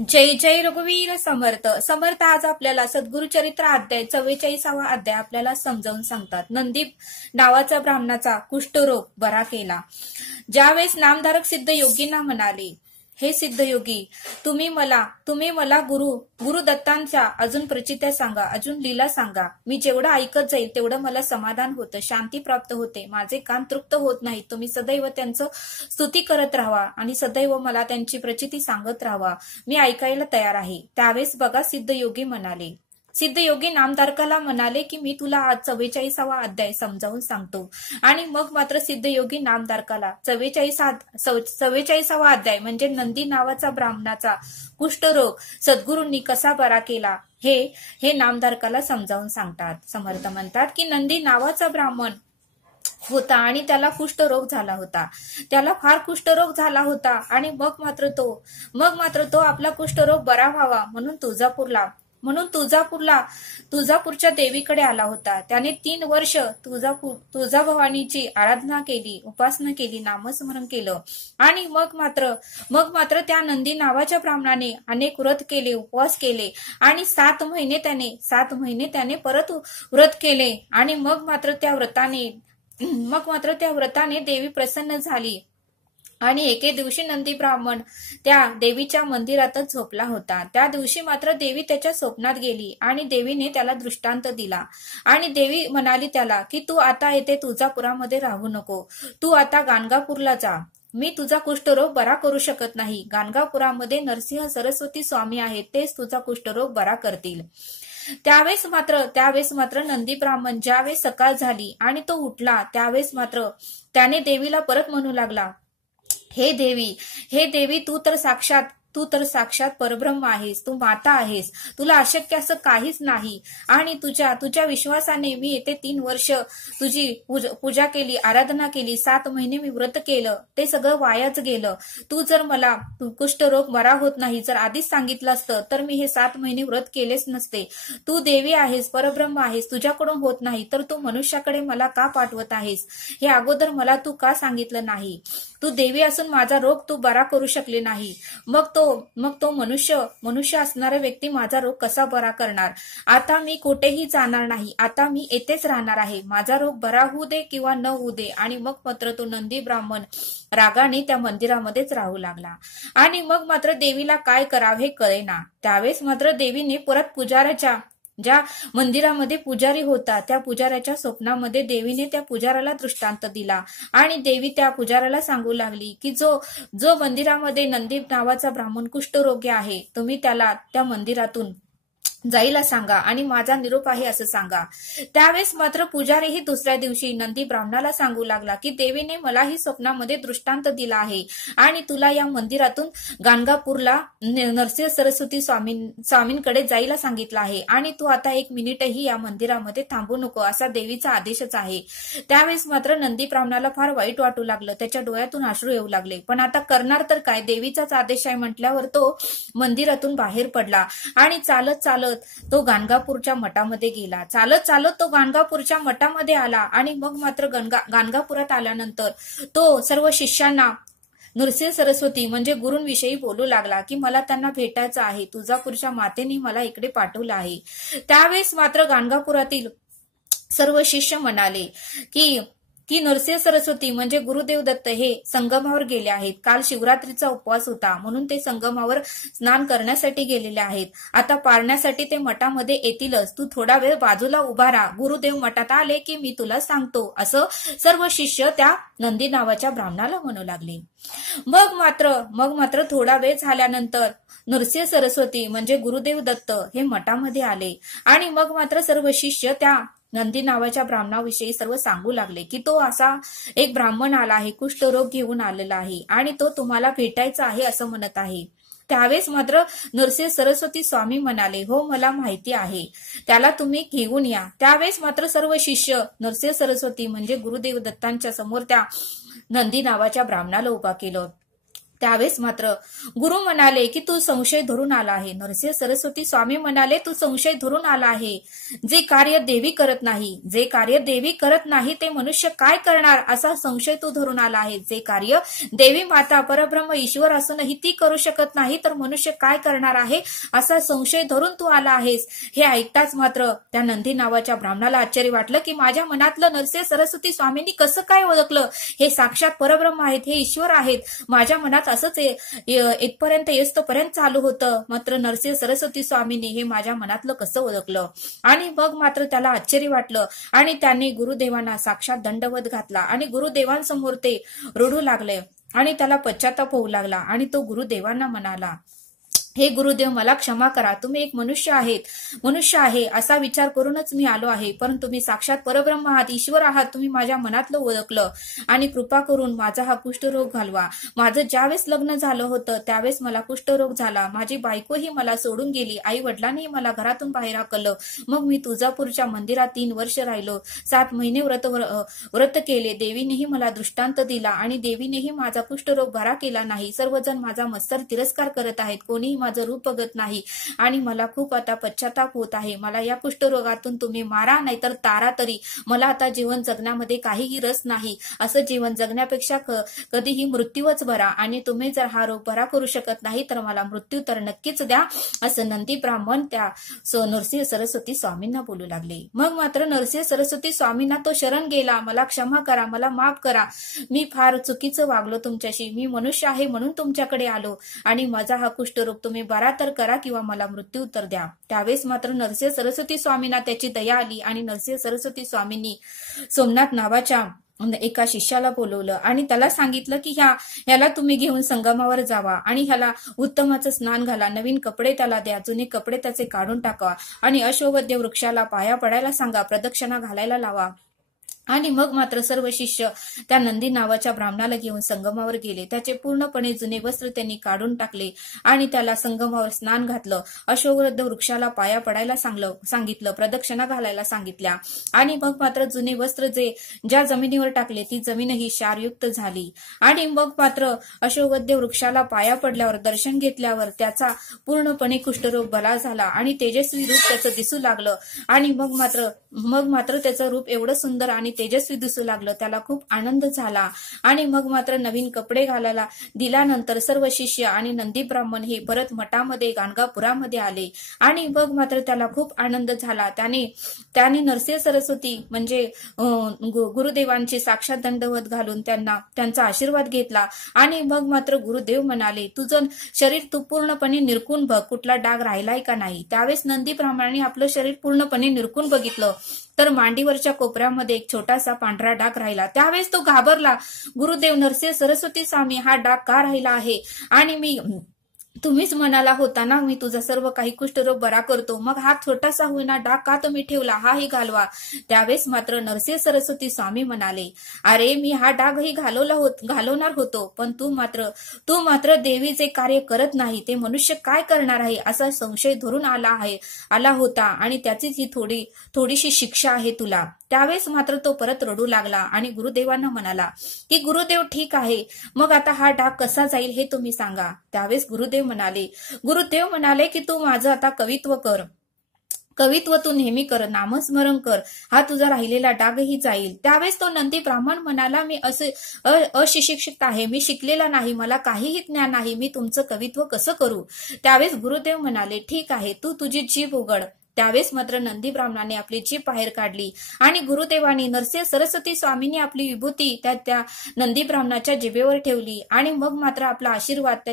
जय जय रघुवीर समर्थ समर्थ आज आपल्याला सद्गुरुचरित्र अध्याय 44वा अध्याय आपल्याला समजावून सांगतात। नंदी नावाचा ब्राह्मणाचा कुष्ठरोग बरा केला। ज्यावेळेस नामधारक सिद्ध योगींना म्हणाले, हे सिद्ध योगी, तुम्ही मला गुरुदत्तांच्या अजून प्रचित्या सांगा, अजून लीला सांगा। मी जेवढं ऐकत जाईल तेवढं मला समाधान होतं, शांती प्राप्त होते, माझे कान तृप्त होत नाही। तुम्ही सदैव त्यांचं स्तुती करत राहावा आणि सदैव मला त्यांची प्रचिती सांगत राहावा, मी ऐकायला तयार आहे। त्यावेळेस बघा सिद्ध योगी म्हणाले, सिद्ध योगी नामधारकाला म्हणाले की मी तुला आज 44वा अध्याय समजावून सांगतो। आणि मग मात्र सिद्ध योगी नामधारकाला 44वा अध्याय म्हणजे नंदी नावाचा ब्राह्मणाचा कुष्ठरोग सद्गुरूंनी कसा बरा केला हे नामधारकाला समजावून सांगतात। समर्थ म्हणतात की नंदी नावाचा ब्राह्मण होता आणि त्याला कुष्ठरोग झाला होता, त्याला फार कुष्ठरोग झाला होता। आणि मग मात्र तो आपला कुष्ठरोग बरा व्हावा म्हणून तुळजापूरच्या देवीकडे आला होता। त्याने 3 वर्ष तुळजाभवानीची आराधना केली, उपासना केली, नामस्मरण केलं। आणि मग मात्र त्या नंदी नावाच्या ब्राह्मणाने अनेक व्रत केले, उपवास केले आणि 7 महिने त्याने परत व्रत केले। आणि मग मात्र त्या व्रताने देवी प्रसन्न झाली। आणि एके दिवशी नंदी ब्राह्मण त्या देवीच्या मंदिरातच झोपला होता। त्या दिवशी मात्र देवी त्याच्या स्वप्नात गेली आणि देवीने त्याला दृष्टांत दिला। आणि देवी म्हणाली त्याला की तू आता येथे तुळजापुरामध्ये राहू नको, तू आता गाणगापूरला जा, मी तुझा कुष्ठरोग बरा करू शकत नाही। गाणगापुरामध्ये नरसिंह सरस्वती स्वामी आहेत, तेच तुझा कुष्ठरोग बरा करतील। त्यावेळेस मात्र नंदी ब्राह्मण ज्यावेळेस सकाळ झाली आणि तो उठला, त्यावेळेस मात्र त्याने देवीला परत म्हणू लागला, हे देवी, तू तर साक्षात परब्रह्म आहेस, तू माता आहेस, तुला अशक्य असं काहीच नाही। आणि तुझ्या विश्वासाने मी येथे 3 वर्ष तुझी पूजा केली, आराधना केली, 7 महिने मी व्रत केलं, ते सगळं वायाच गेलं। तू जर मला कुष्ठरोग बरा होत नाही जर आधीच सांगितलं असतं तर मी हे 7 महिने व्रत केलेच नसते। तू देवी आहेस, परब्रह्म आहेस, तुझ्याकडून होत नाही तर तू मनुष्याकडे मला का पाठवत आहेस, हे अगोदर मला तू का सांगितलं नाही? तू देवी असून माझा रोग तू बरा करू शकले नाही, मग तो मनुष्य असणारा व्यक्ती माझा रोग कसा बरा करणार? आता मी कुठेही जाणार नाही, आता मी येथेच राहणार आहे, माझा रोग बरा होऊ दे किंवा न होऊ दे। आणि मग मात्र तो नंदी ब्राह्मण रागाने त्या मंदिरामध्येच राहू लागला। आणि मग मात्र देवीला काय करावे हे कळेना। त्यावेळेस मात्र देवीने परत ज्या मंदिरामध्ये पुजारी होता त्या पुजाऱ्याच्या स्वप्नामध्ये देवीने त्या पुजाऱ्याला दृष्टांत दिला। आणि देवी त्या पुजाऱ्याला सांगू लागली की जो मंदिरामध्ये नंदी नावाचा ब्राह्मण कुष्ठरोगी आहे, तुम्ही त्याला त्या मंदिरातून जाईला सांगा आणि माझा निरोप आहे असं सांगा। त्यावेळेस मात्र पुजारीही दुसऱ्या दिवशी नंदी ब्राह्मणाला सांगू लागला की देवीने मलाही स्वप्नामध्ये दृष्टांत दिला आहे आणि तुला या मंदिरातून गाणगापूरला नरसिंह सरस्वती स्वामींकडे जायला सांगितलं आहे आणि तू आता 1 मिनिटही या मंदिरामध्ये थांबू नको असा देवीचा आदेशच आहे। त्यावेळेस मात्र नंदी ब्राह्मणाला फार वाईट वाटू लागलं, त्याच्या डोळ्यातून अश्रू येऊ लागले, पण आता करणार तर काय, देवीचाच आदेश आहे म्हटल्यावर तो मंदिरातून बाहेर पडला आणि चालत तो गाणगापूरच्या मठामध्ये गेला। चालत तो गाणगापूरच्या मठामध्ये आला आणि मग मात्र गाणगापुरात आल्यानंतर तो सर्व शिष्यांना नरसिंह सरस्वती म्हणजे गुरूंविषयी बोलू लागला की मला त्यांना भेटायचं आहे, तुळजापूरच्या मातेने मला इकडे पाठवलं आहे। त्यावेळेस मात्र गाणगापुरातील सर्व शिष्य म्हणाले की नरसिंह सरस्वती म्हणजे गुरुदेव दत्त हे संगमावर गेले आहेत, काल शिवरात्रीचा उपवास होता म्हणून ते संगमावर स्नान करण्यासाठी गेलेले आहेत, आता पारण्यासाठी ते मठामध्ये येतीलच, तू थोडा वेळ बाजूला उभा राहा, गुरुदेव मठात आले की मी तुला सांगतो, असं सर्व शिष्य त्या नंदी नावाच्या ब्राह्मणाला म्हणू लागले। मग मात्र थोडा वेळ झाल्यानंतर नरसिंह सरस्वती म्हणजे गुरुदेव दत्त हे मठामध्ये आले आणि मग मात्र सर्व शिष्य त्या नंदी नावाच्या ब्राह्मणाविषयी सर्व सांगू लागले की तो असा एक ब्राह्मण आला आहे, कुष्ठरोग घेऊन आलेला आहे आणि तो तुम्हाला भेटायचा आहे असं म्हणत आहे। त्यावेळेस मात्र नरसिंह सरस्वती स्वामी म्हणाले, हो मला माहिती आहे, त्याला तुम्ही घेऊन या। त्यावेळेस मात्र सर्व शिष्य नरसिंह सरस्वती म्हणजे गुरुदेव दत्तांच्या समोर त्या नंदी नावाच्या ब्राह्मणाला उभा केलं त्यावेळेस मात्र गुरु म्हणाले की तू संशय धरून आला आहे. नरसिंह सरस्वती स्वामी म्हणाले तू संशय धरून आला आहे. जे कार्य देवी करत नाही ते मनुष्य काय करणार असा संशय तू धरून आला आहे. जे कार्य देवी माता परब्रह्म ईश्वर असूनही ती करू शकत नाही तर मनुष्य काय करणार आहे असा संशय धरून तू आला आहेस. हे ऐकताच मात्र त्या नंदी नावाच्या ब्राह्मणाला आश्चर्य वाटलं की माझ्या मनातलं नरसिंह सरस्वती स्वामींनी कसं काय ओळखलं. हे साक्षात परब्रह्म आहेत, हे ईश्वर आहेत. माझ्या मनात असंच इथपर्यंत येस्तोपर्यंत चालू होतं, मात्र नरसिंह सरस्वती स्वामींनी हे माझ्या मनातलं कसं ओळखलं. आणि मग मात्र त्याला आश्चर्य वाटलं आणि त्यांनी गुरुदेवांना साक्षात दंडवत घातला आणि गुरुदेवांसमोर ते रडू लागले आणि त्याला पश्चाताप होऊ लागला. आणि तो गुरुदेवांना म्हणाला, हे गुरुदेव मला क्षमा करा. तुम्ही एक मनुष्य आहे असा विचार करूनच मी आलो आहे, परंतु तुम्ही साक्षात परब्रह्म आहात, ईश्वर आहात. तुम्ही माझ्या मनातलं ओळखलं आणि कृपा करून माझा हा कुष्ठरोग घालवा. माझं ज्यावेळेस लग्न झालं होतं त्यावेळेस मला कुष्ठरोग झाला. माझी बायकोही मला सोडून गेली. आई वडिलांनी मला घरातून बाहेर हाकललं. मग मी तुळजापूरच्या मंदिरात 3 वर्ष राहिलो. 7 महिने व्रत केले. देवीनेही मला दृष्टांत दिला आणि देवीनेही माझा कुष्ठरोग बरा केला नाही. सर्वजण माझा मत्सर तिरस्कार करत आहेत. कोणीही माझं रूप बघत नाही आणि मला खूप आता पश्चाताप होत आहे. मला या कुष्ठरोगातून तुम्ही मारा नाहीतर तारा तरी. मला आता जीवन जगण्यामध्ये काहीही रस नाही. असं जीवन जगण्यापेक्षा कधीही मृत्यूच बरा. आणि तुम्ही जर हा रोग बरा करू शकत नाही तर मला मृत्यू तर नक्कीच द्या, असं नंदी ब्राह्मण त्या नरसिंह सरस्वती स्वामींना बोलू लागले. मग मात्र नरसिंह सरस्वती स्वामींना तो शरण गेला. मला क्षमा करा, मला माफ करा. मी फार चुकीचं वागलो तुमच्याशी. मी मनुष्य आहे म्हणून तुमच्याकडे आलो आणि माझा हा कुष्ठरोग तुम्ही बरा तर करा किंवा मला मृत्यू तर द्या. त्यावेळेस मात्र नरसिंह सरस्वती स्वामींना त्याची दया आली आणि नरसिंह सरस्वती स्वामींनी सोमनाथ नावाच्या एका शिष्याला बोलवलं आणि त्याला सांगितलं की ह्याला तुम्ही घेऊन संगमावर जावा आणि ह्याला उत्तमाचं स्नान घाला. नवीन कपडे त्याला द्या. जुने कपडे त्याचे काढून टाका आणि अश्वत्थ वृक्षाला पाया पडायला सांगा. प्रदक्षिणा घालायला लावा. आणि मग मात्र सर्व शिष्य त्या नंदी नावाच्या ब्राह्मणाला घेऊन संगमावर गेले. त्याचे पूर्णपणे जुने वस्त्र त्यांनी काढून टाकले आणि त्याला संगमावर स्नान घातलं. अश्वत्थ वृक्षाला पाया पडायला सांगितलं. प्रदक्षिणा घालायला सांगितल्या आणि मग मात्र जुने वस्त्र ज्या जमिनीवर टाकले ती जमीनही क्षारयुक्त झाली. आणि मग मात्र अश्वत्थ वृक्षाला पाया पडल्यावर दर्शन घेतल्यावर त्याचा पूर्णपणे कुष्ठरोग बरा झाला आणि तेजस्वी रूप त्याचं दिसू लागलं. आणि मग मात्र त्याचं रूप एवढं सुंदर आणि तेजस्वी दिसू लागलं. त्याला खूप आनंद झाला आणि मग मात्र नवीन कपडे घालायला दिल्यानंतर सर्व शिष्य आणि नंदी ब्राह्मण हे परत मठामध्ये गाणगापुरामध्ये आले आणि मग मात्र त्याला खूप आनंद झाला. त्याने नरसिंह सरस्वती म्हणजे गुरुदेवांची साक्षात दंडवत घालून त्यांचा आशीर्वाद घेतला आणि मग मात्र गुरुदेव म्हणाले, तुझं शरीर तू पूर्णपणे निरखून बघ, कुठला डाग राहिलाय का नाही. त्यावेळेस नंदी ब्राह्मणाने आपलं शरीर पूर्णपणे निरखून बघितलं तर मांडीवरच्या कोपऱ्यामध्ये एक छोटासा पांढरा डाग राहिला. त्यावेळेस तो घाबरला. गुरुदेव, नरसिंह सरस्वती स्वामी, हा डाग का राहिला आहे? आणि तुम्हीच म्हणाला होता ना मी तुझा सर्व काही कुष्ठरोग बरा करतो, मग हा छोटासा होईना डाग का तुम्ही ठेवला, हाही घालवा. त्यावेळेस मात्र नरसिंह सरस्वती स्वामी म्हणाले, अरे मी हा डागही घालवणार होतो, पण तू मात्र देवीचे कार्य करत नाही, ते मनुष्य काय करणार आहे असा संशय धरून आला होता आणि त्याचीच ही थोडीशी शिक्षा आहे तुला. त्यावेळेस मात्र तो परत रडू लागला आणि गुरुदेवांना म्हणाला की गुरुदेव ठीक आहे, मग आता हा डाग कसा जाईल हे तुम्ही सांगा. त्यावेळेस गुरुदेव म्हणाले की तू माझं आता कवित्व तू नेहमी कर, नामस्मरण कर, हा तुझा राहिलेला डागही जाईल. त्यावेळेस तो नंदी ब्राह्मण म्हणाला, मी अशिक्षित आहे, मी शिकलेला नाही, मला काहीही ज्ञान नाही, मी तुमचं कवित्व कसं करू. त्यावेळेस गुरुदेव म्हणाले, ठीक आहे, तू तुझी जीभ उघड. त्यावेळेस मात्र नंदी ब्राह्मणाने आपली जीभ बाहेर काढली आणि गुरुदेवांनी नरसिंह सरस्वती स्वामींनी आपली विभूती त्या नंदी ब्राह्मणाच्या जिभेवर ठेवली आणि मग मात्र आपला आशीर्वाद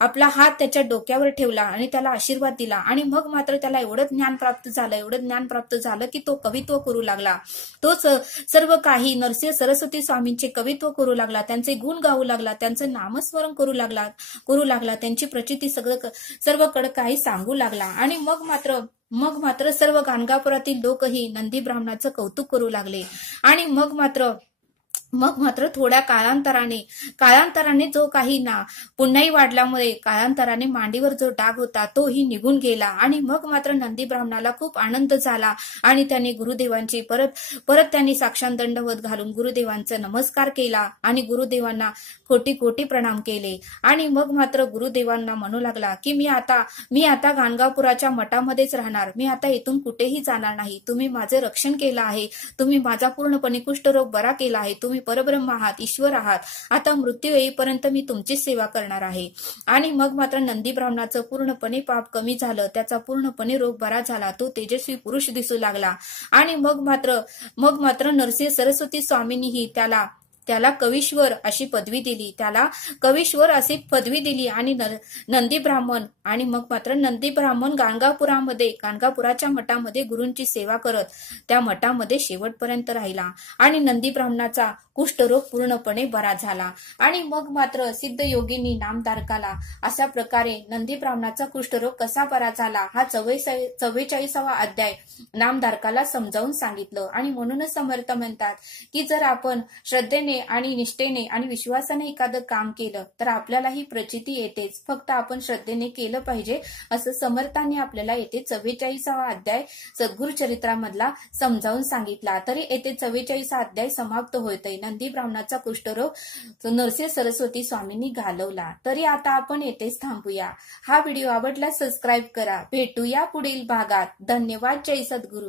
आपला हात त्याच्या डोक्यावर ठेवला आणि त्याला आशीर्वाद दिला. आणि मग मात्र त्याला एवढं ज्ञान प्राप्त झालं की तो कवित्व करू लागला. तोच सर्व काही नरसिंह सरस्वती स्वामींचे कवित्व करू लागला, त्यांचे गुण गाऊ लागला, त्यांचं नामस्मरण करू लागला, त्यांची प्रचिती सर्वकडे काही सांगू लागला. आणि मग मात्र सर्व गाणगापुरातील लोकही नंदी ब्राह्मणाचं कौतुक करू लागले. आणि मग मात्र मग मात्र थोड्या काळांतराने जो काही पुन्हाही वाढल्यामुळे काळांतराने मांडीवर जो डाग होता तोही निघून गेला आणि मग मात्र नंदी ब्राह्मणाला खूप आनंद झाला आणि त्याने गुरुदेवांची परत त्यांनी साक्षात दंडवत घालून गुरुदेवांचा नमस्कार केला आणि गुरुदेवांना कोटी कोटी प्रणाम केले आणि मग मात्र गुरुदेवांना म्हणू लागला की मी आता गाणगापुराच्या मठामध्येच राहणार, मी आता इथून कुठेही जाणार नाही. तुम्ही माझे रक्षण केलं आहे, तुम्ही माझा पूर्णपणे कुष्ठरोग बरा केला आहे, तुम्ही परब्रह्म आहात, ईश्वर आहात. आता मृत्यू येईपर्यंत मी तुमचीच सेवा करणार आहे. आणि मग मात्र नंदी ब्राह्मणाचं पूर्णपणे पाप कमी झालं, त्याचा पूर्णपणे रोग बरा झाला, तो तेजस्वी पुरुष दिसू लागला. आणि मग मात्र नरसिंह सरस्वती स्वामींनीही त्याला कवीश्वर अशी पदवी दिली आणि नंदी ब्राह्मण आणि मग मात्र नंदी ब्राह्मण गाणगापुराच्या मठामध्ये गुरूंची सेवा करत त्या मठामध्ये शेवटपर्यंत राहिला आणि नंदी ब्राह्मणाचा कुष्ठरोग पूर्णपणे बरा झाला. आणि मग मात्र सिद्ध योगिनी नामधारकाला अशा प्रकारे नंदी ब्राह्मणाचा कुष्ठरोग कसा बरा झाला हा 44वा अध्याय नामधारकाला समजावून सांगितलं. आणि म्हणूनच समर्थ म्हणतात की जर आपण श्रद्धेने आणि निष्ठेने आणि विश्वासाने एखादं काम केलं तर आपल्याला ही प्रचिती येतेच, फक्त आपण श्रद्धेने केलं पाहिजे असं समर्थांनी आपल्याला येथे 44वा अध्याय सद्गुरु चरित्रामधला समजावून सांगितला. तरी येथे 44वा अध्याय समाप्त होतोय. नंदी ब्राह्मणाचा कुष्ठरोग नरसिंह सरस्वती स्वामींनी घालवला. तरी आता आपण येथेच थांबूया. हा व्हिडिओ आवडल्यास सबस्क्राईब करा. भेटूया पुढील भागात. धन्यवाद. जय सद्गुरु.